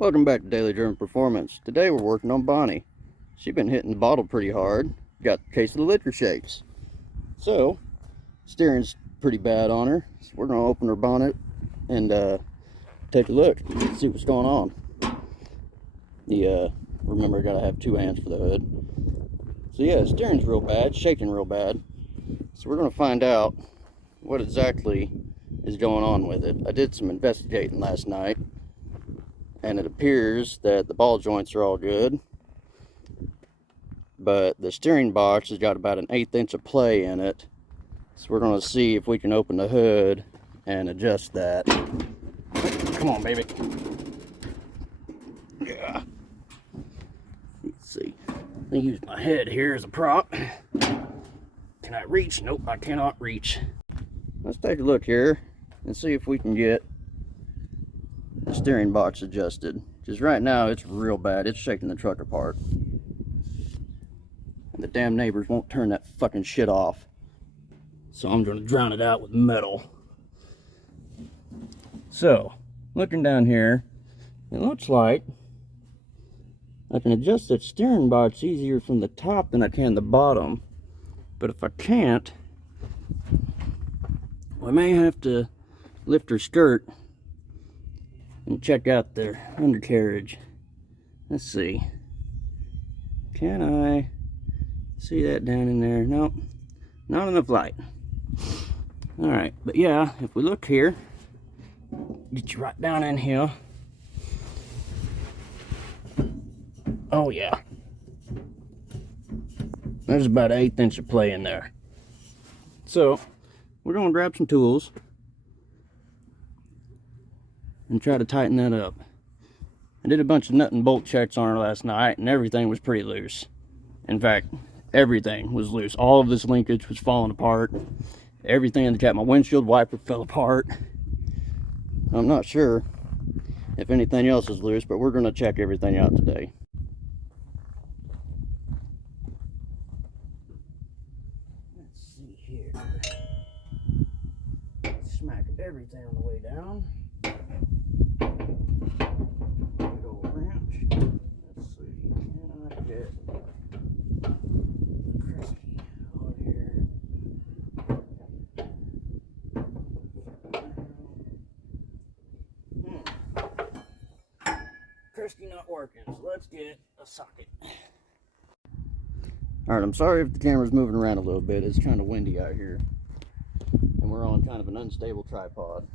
Welcome back to Daily German Performance. Today we're working on Bonnie. She's been hitting the bottle pretty hard. Got a case of the liquor shakes. So, steering's pretty bad on her. So we're going to open her bonnet and take a look, see what's going on. Remember, I gotta have two hands for the hood. So yeah, steering's real bad, shaking real bad. So we're going to find out what exactly is going on with it. I did some investigating last night, and it appears that the ball joints are all good, but the steering box has got about an 1/8 inch of play in it. So we're going to see if we can open the hood and adjust that. Come on, baby. Yeah. Let's see. Let me use my head here as a prop. Can I reach? Nope, I cannot reach. Let's take a look here and see if we can get the steering box adjusted. Because right now it's real bad. It's shaking the truck apart. And the damn neighbors won't turn that fucking shit off. So I'm going to drown it out with metal. So, looking down here, it looks like I can adjust that steering box easier from the top than I can the bottom. But if I can't, I may have to lift her skirt and check out the undercarriage. Let's see. Can I see that down in there? Nope, not enough light. Alright, but yeah, if we look here, get you right down in here. Oh yeah. There's about an 1/8 inch of play in there. So, we're going to grab some tools and try to tighten that up. I did a bunch of nut and bolt checks on her last night, and everything was pretty loose. In fact, everything was loose. All of this linkage was falling apart. Everything that got my windshield wiper fell apart. I'm not sure if anything else is loose, but we're going to check everything out today. Let's see here. Smack everything on the way down. Good old wrench. Let's see, can I get the cranky on here? Crisky not working, so let's get a socket. Alright, I'm sorry if the camera's moving around a little bit. It's kind of windy out here, and we're on kind of an unstable tripod.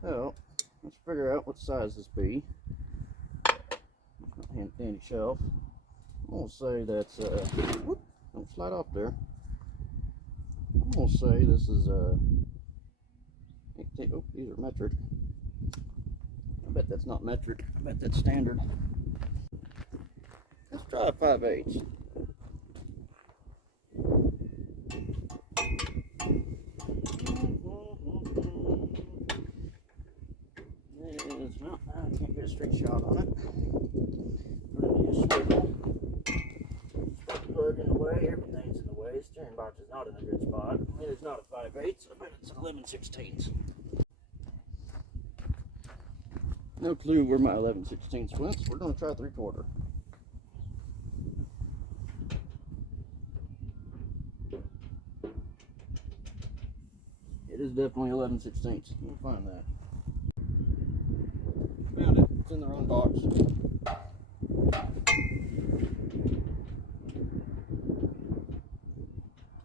So, let's figure out what size this be. Handy shelf. I'm going to say that's, whoop, don't slide off there. I'm going to say this is, oh, these are metric. I bet that's not metric. I bet that's standard. Let's try a 5/8. Well, I can't get a straight shot on it. We're going to use swivel. Plug in the way. Everything's in the way. Steering box is not in a good spot. I mean, it's not a 5/8. I bet it's an 11/16. No clue where my 11/16 went, so we're going to try 3/4. It is definitely 11/16. We'll find that. Found it. It's in the wrong box.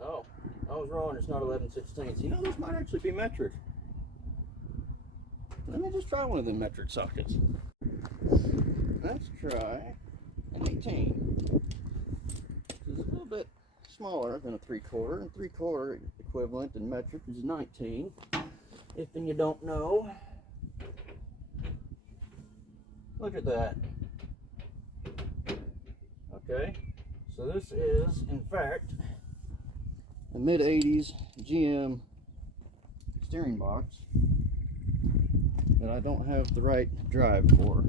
Oh, I was wrong. It's not 11/16. You know, this might actually be metric. Let me just try one of them metric sockets. Let's try an 18. It's a little bit smaller than a 3/4, and 3/4 equivalent in metric is 19. If you don't know, look at that. Okay, so this is, in fact, a mid-80s GM steering box that I don't have the right drive for.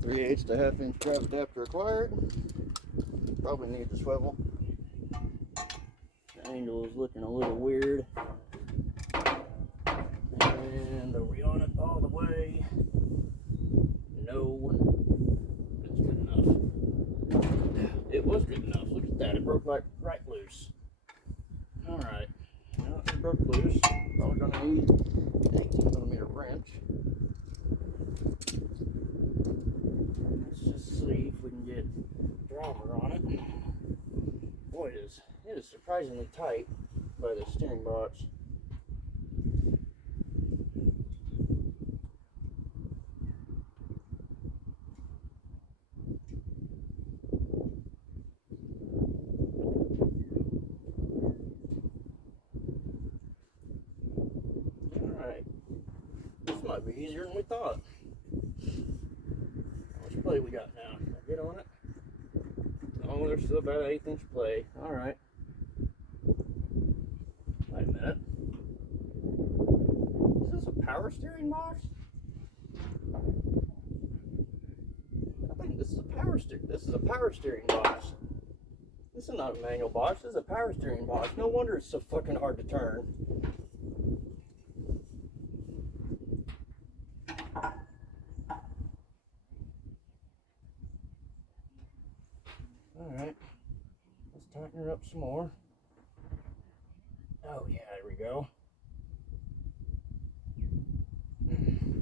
3/8 to 1/2 inch drive adapter required. Probably need the swivel. The angle is looking a little weird. And are we on it all the way? broke like right loose. Alright, now it broke loose. Probably gonna need an 18mm wrench. Let's just see if we can get driver on it. Boy, it is surprisingly tight by the steering box. Alright, this might be easier than we thought. How much play we got now? Can I get on it? Oh, there's still about an 1/8 inch play. Alright. Wait a minute. Is this a power steering box? I think this is a power steering. This is a power steering box. This is not a manual box. This is a power steering box. No wonder it's so fucking hard to turn. Alright. Let's tighten her up some more. Oh yeah, there we go.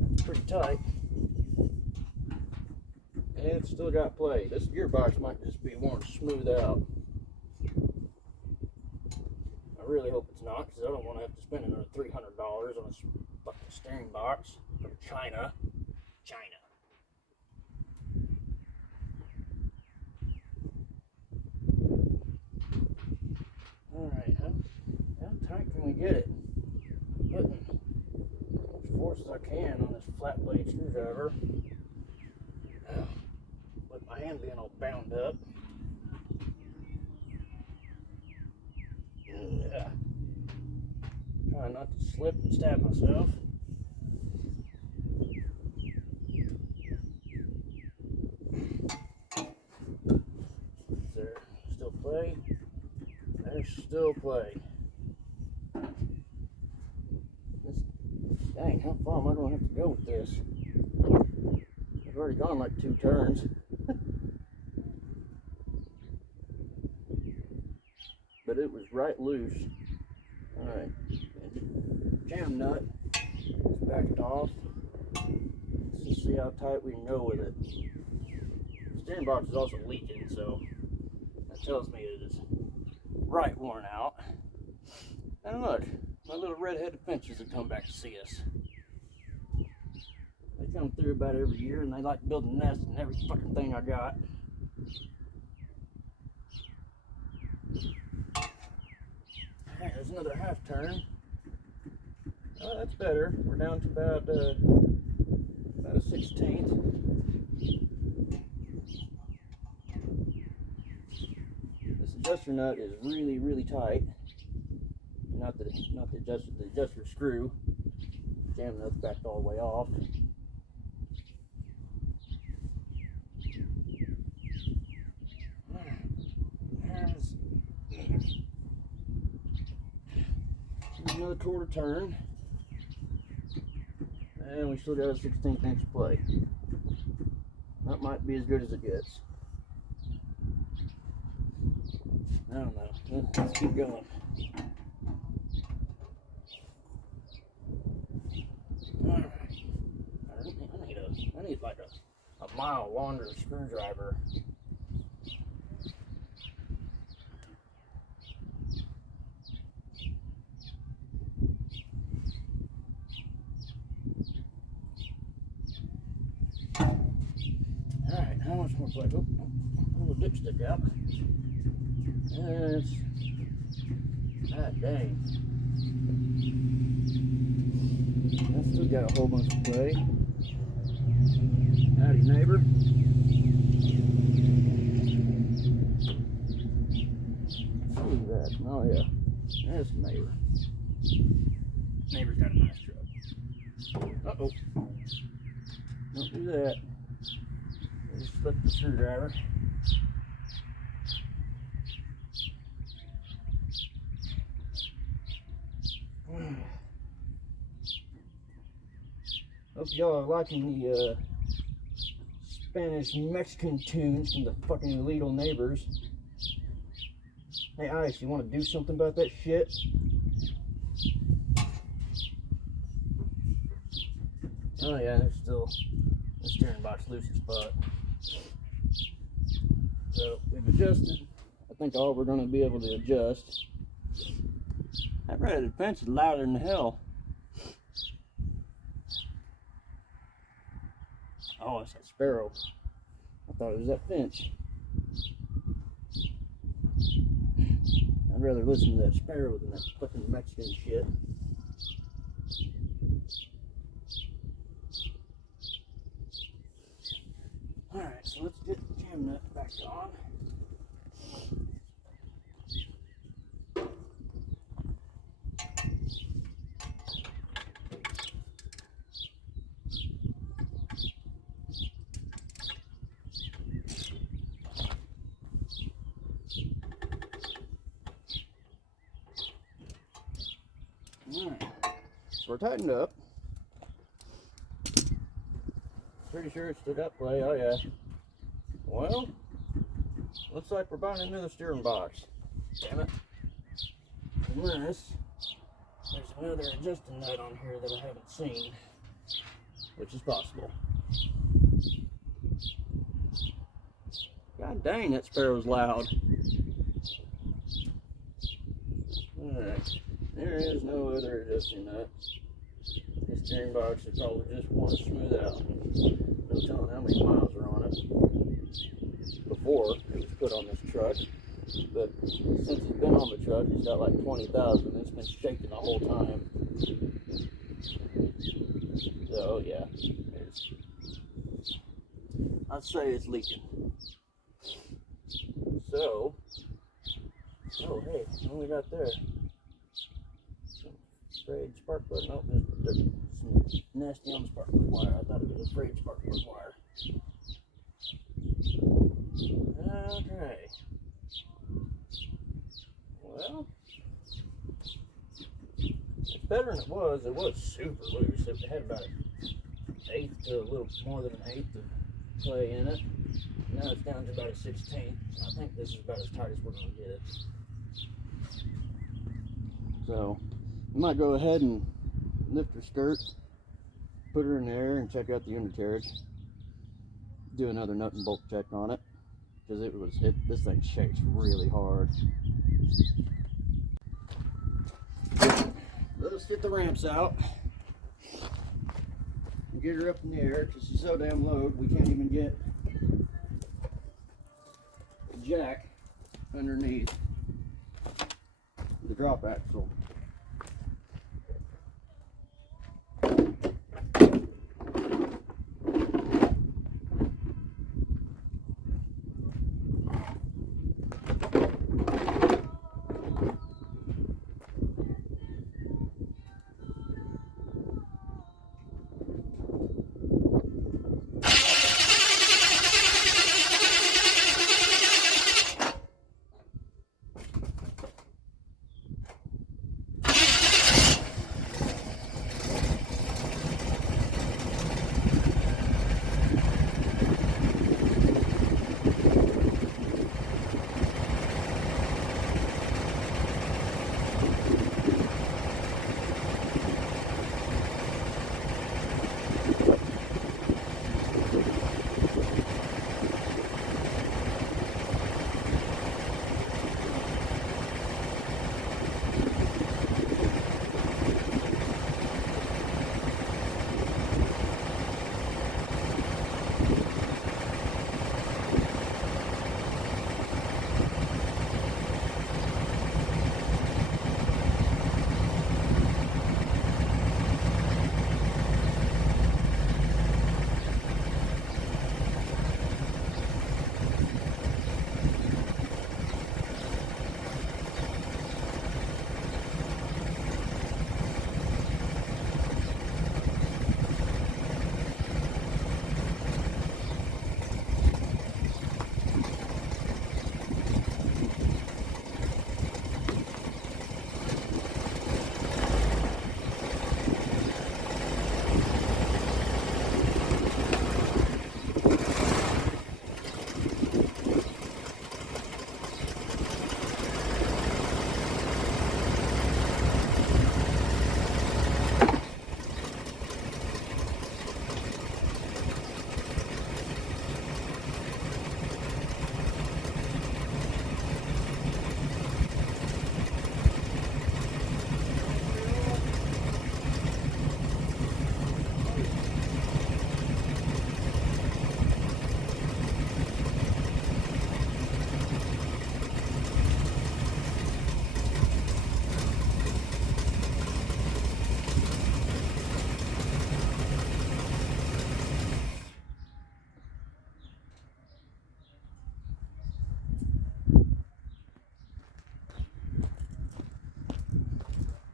That's pretty tight. And it's still got play. This gearbox might just be wanting to smooth out. I really hope it's not, because I don't want to have to spend another $300 on a fucking steering box from China. Alright, how tight can we get it? Putting as much force as I can on this flat blade screwdriver. With my hand being all bound up. Yeah. Trying not to slip and stab myself. Is there still play? There's still play. Dang, how far am I going to have to go with this? I've already gone like 2 turns. But it was right loose. Alright. Jam nut is backed off. Let's just see how tight we can go with it. The steering box is also leaking, so that tells me it is right worn out. And look, my little red-headed finches have come back to see us. They come through about every year and they like to build a nest in every fucking thing I got. Alright, there's another half turn. Oh, that's better. We're down to about a 1/16. This adjuster nut is really, really tight. Not the adjuster screw. Jam nut's backed all the way off. Another 1/4 turn, and we still got a 1/16 inch play. That might be as good as it gets. I don't know. Let's keep going. Alright. I need like a mile longer screwdriver. Alright, how much more play? Oh, a little dipstick out. That's, god dang. I still got a whole bunch of play. Howdy, neighbor. Who's that? Oh yeah, that's the neighbor. Neighbor's got a nice truck. Uh-oh. Don't do that. Just flip the screwdriver. Hope y'all are liking the Spanish Mexican tunes from the fucking illegal neighbors. Hey, Ice, you want to do something about that shit? Oh yeah, there's still the steering box loose as fuck. So we've adjusted. I think all we're going to be able to adjust. That red fence is louder than hell. Oh, it's that sparrow. I thought it was that finch. I'd rather listen to that sparrow than that fucking Mexican shit. Alright, so let's get the jam nut back on. Alright, so we're tightened up. Pretty sure it stood upright. Oh yeah. Well, looks like we're buying another steering box. Damn it. Unless there's another adjusting nut on here that I haven't seen, which is possible. God dang, that sparrow's loud. Alright, there is no other adjusting nut. This steering box is probably just want to smooth out. No telling how many miles are on it before it was put on this truck. But since it's been on the truck, it's got like 20,000. It's been shaking the whole time. So yeah, I'd say it's leaking. So, oh hey, what we got there? Some frayed spark plug. Nope, there's some nasty on the spark plug wire. I thought it was a frayed spark plug wire. Okay. Well, it's better than it was. It was super loose. It had about an eighth to a little more than an eighth of clay in it. Now it's down to about a 16th. I think this is about as tight as we're going to get it. So, we might go ahead and lift her skirt, put her in the air, and check out the undercarriage. Do another nut and bolt check on it, because this thing shakes really hard. Let's get the ramps out and get her up in the air, because she's so damn low we can't even get the jack underneath the drop axle.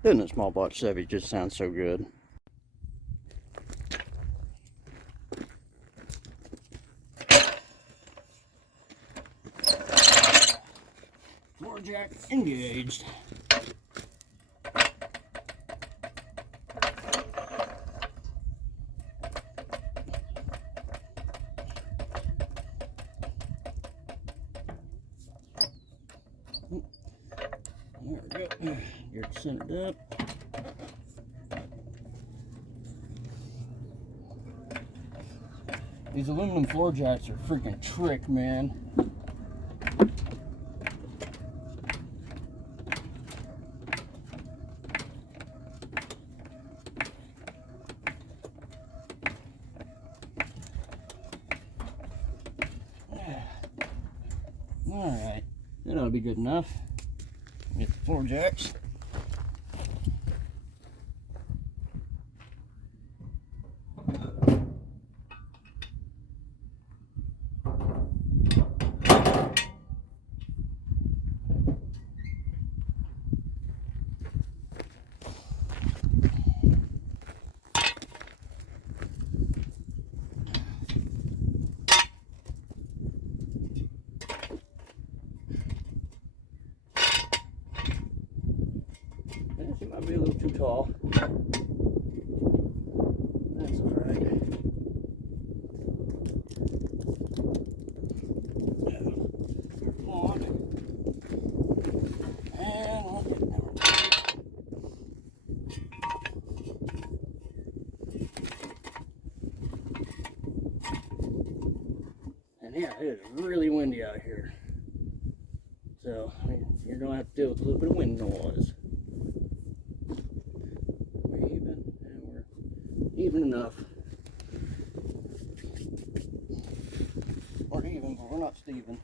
Doesn't a small block Chevy just sound so good? Floor jack engaged. There we go. Get it centered up. These aluminum floor jacks are freaking trick, man. Alright, that ought to be good enough. Get the floor jacks. It might be a little too tall. That's alright. Come on. And we'll get there. And yeah, it is really windy out here. So, I mean, you're going to have to deal with a little bit of wind noise. Even enough. We're even, but we're not Steven.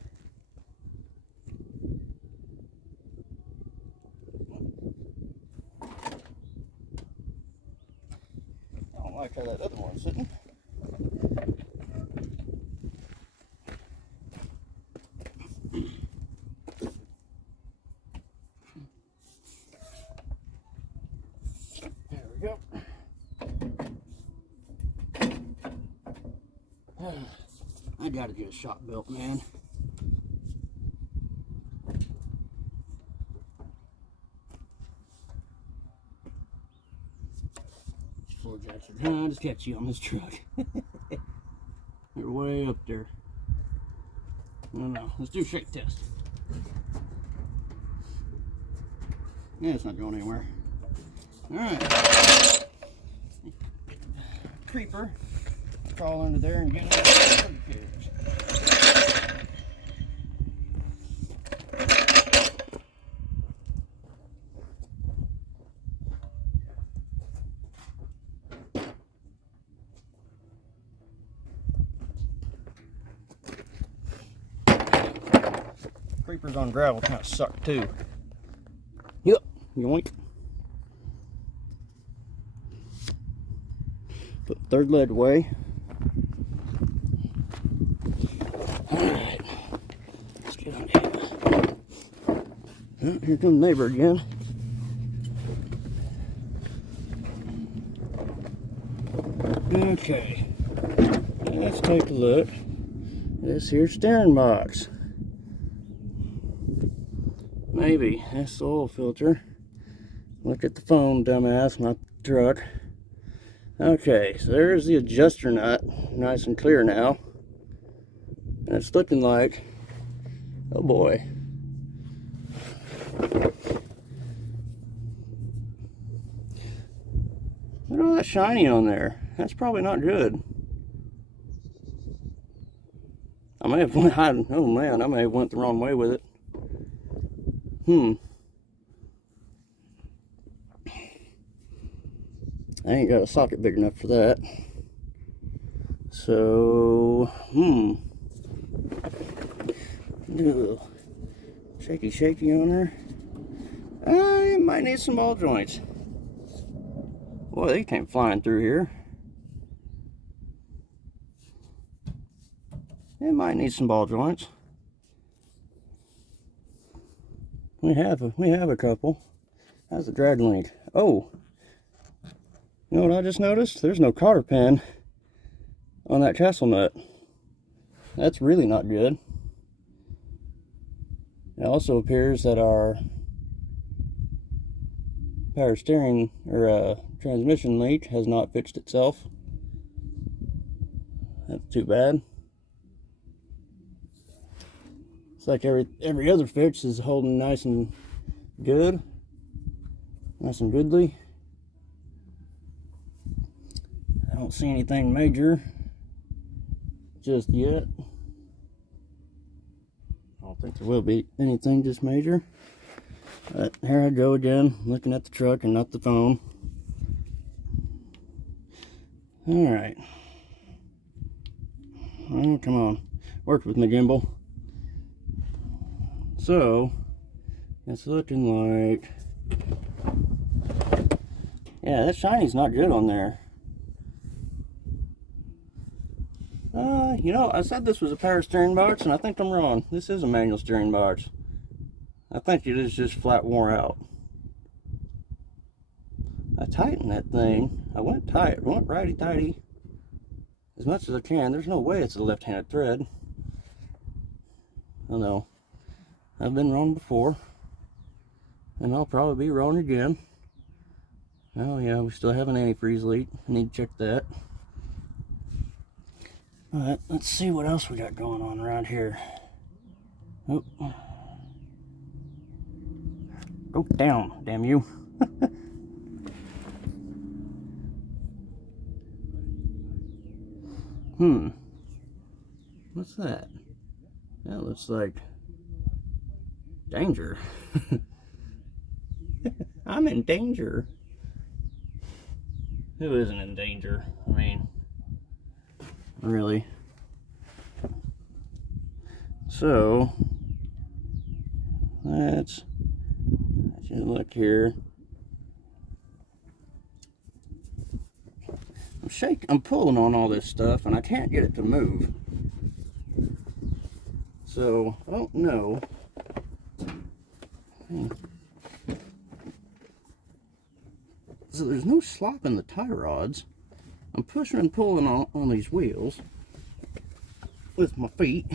I don't like how that other one's sitting. There we go. I gotta get a shop built, man. These floor jacks are trying to catch you on this truck. They're way up there. I don't know. Let's do a shake test. Yeah, it's not going anywhere. Alright. Creeper. Crawl under there and get it. Creepers on gravel kind of suck too. Yep, yoink. Put the third lead away. Alright, let's get on here. Oh, here comes the neighbor again. Okay, let's take a look at this here steering box. Maybe that's the oil filter. Look at the phone, dumbass, not the truck. Okay, so there's the adjuster nut, nice and clear now. And it's looking like, oh boy. Look at all that shiny on there. That's probably not good. I may have went, oh man, I may have went the wrong way with it. I ain't got a socket big enough for that. So, Ugh. Shaky on her. I might need some ball joints. Boy, they came flying through here. It might need some ball joints. We have a couple. How's the drag link? Oh, you know what I just noticed? There's no cotter pin on that castle nut. That's really not good. It also appears that our power steering or transmission leak has not fixed itself. That's too bad. It's like every other fix is holding nice and good, nice and goodly. I don't see anything major just yet. I don't think there will be anything just major. But here I go again, looking at the truck and not the phone. Alright. Oh, come on. Work with me, gimbal. So, it's looking like... yeah, that shiny's not good on there. You know, I said this was a power steering box, and I think I'm wrong. This is a manual steering box. I think it is just flat wore out. I tightened that thing. I went tight. I went righty-tighty as much as I can. There's no way it's a left-handed thread. I know. I've been wrong before. And I'll probably be wrong again. Oh yeah, we still have an antifreeze leak. I need to check that. Alright, let's see what else we got going on around here. Oh. Go down, damn you. What's that? That looks like danger. I'm in danger. Who isn't in danger? I mean, really. So, let's look here. I'm pulling on all this stuff and I can't get it to move. So, I don't know. So there's no slop in the tie rods. I'm pushing and pulling on these wheels with my feet.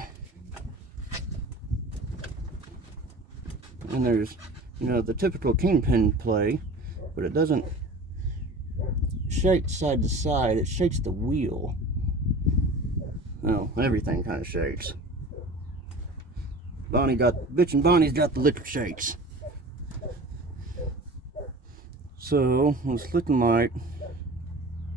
And there's, you know, the typical kingpin play, but it doesn't shake side to side, it shakes the wheel. Well, everything kind of shakes. Bitchin' Bonnie's got the liquor shakes. So, it's looking like,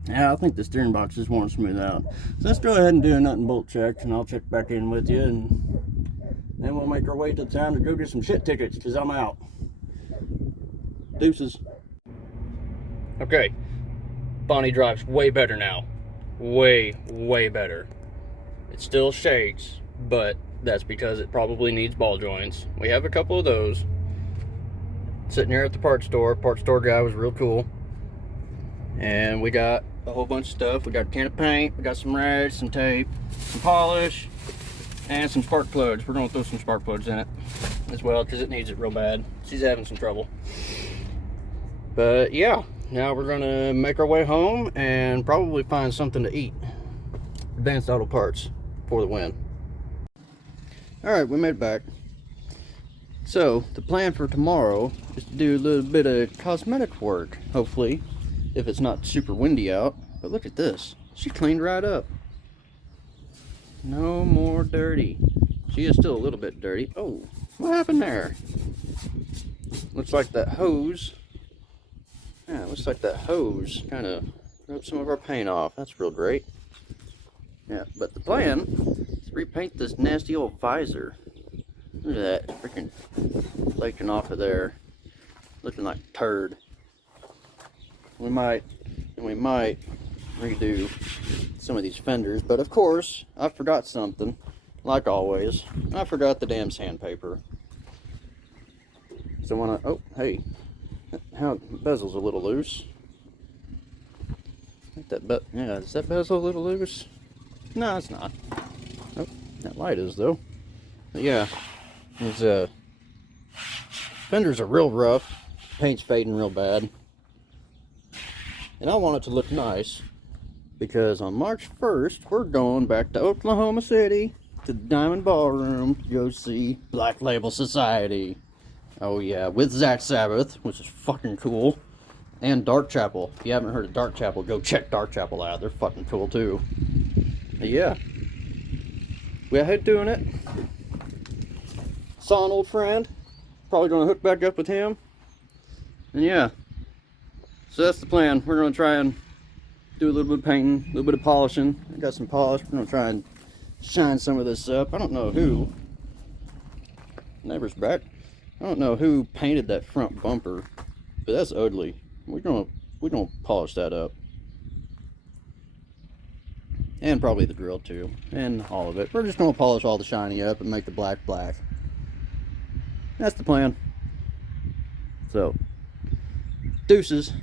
yeah, I think the steering box just won't smooth out. So let's go ahead and do a nut and bolt check, and I'll check back in with you, and then we'll make our way to town to go get some shit tickets, because I'm out. Deuces. Okay, Bonnie drives way better now. Way, way better. It still shakes, but that's because it probably needs ball joints. We have a couple of those sitting here at the parts store. Parts store guy was real cool. And we got a whole bunch of stuff. We got a can of paint, we got some rags, some tape, some polish, and some spark plugs. We're gonna throw some spark plugs in it as well because it needs it real bad. She's having some trouble. But yeah, now we're gonna make our way home and probably find something to eat. Advanced Auto Parts for the win. Alright, we made it back. So, the plan for tomorrow is to do a little bit of cosmetic work, hopefully, if it's not super windy out. But look at this. She cleaned right up. No more dirty. She is still a little bit dirty. Oh, what happened there? Looks like that hose. Yeah, looks like that hose kind of rubbed some of our paint off. That's real great. Yeah, but the plan is to repaint this nasty old visor. Look at that, freaking flaking off of there, looking like a turd. We might redo some of these fenders, but of course, I forgot something, like always. I forgot the damn sandpaper. So when oh, hey, how bezel's a little loose. I think that yeah, is that bezel a little loose? No, it's not. Oh, that light is though. But yeah. These fenders are real rough, paint's fading real bad. And I want it to look nice, because on March 1st, we're going back to Oklahoma City to the Diamond Ballroom to go see Black Label Society. Oh yeah, with Zach Sabbath, which is fucking cool. And Dark Chapel. If you haven't heard of Dark Chapel, go check Dark Chapel out. They're fucking cool too. But yeah. We're ahead doing it. Saw an old friend. Probably gonna hook back up with him. And yeah. So that's the plan. We're gonna try and do a little bit of painting, a little bit of polishing. I got some polish. We're gonna try and shine some of this up. I don't know who. Neighbor's back. I don't know who painted that front bumper, but that's ugly. We're gonna polish that up. And probably the grill too. And all of it. We're just gonna polish all the shiny up and make the black black. That's the plan. So, deuces.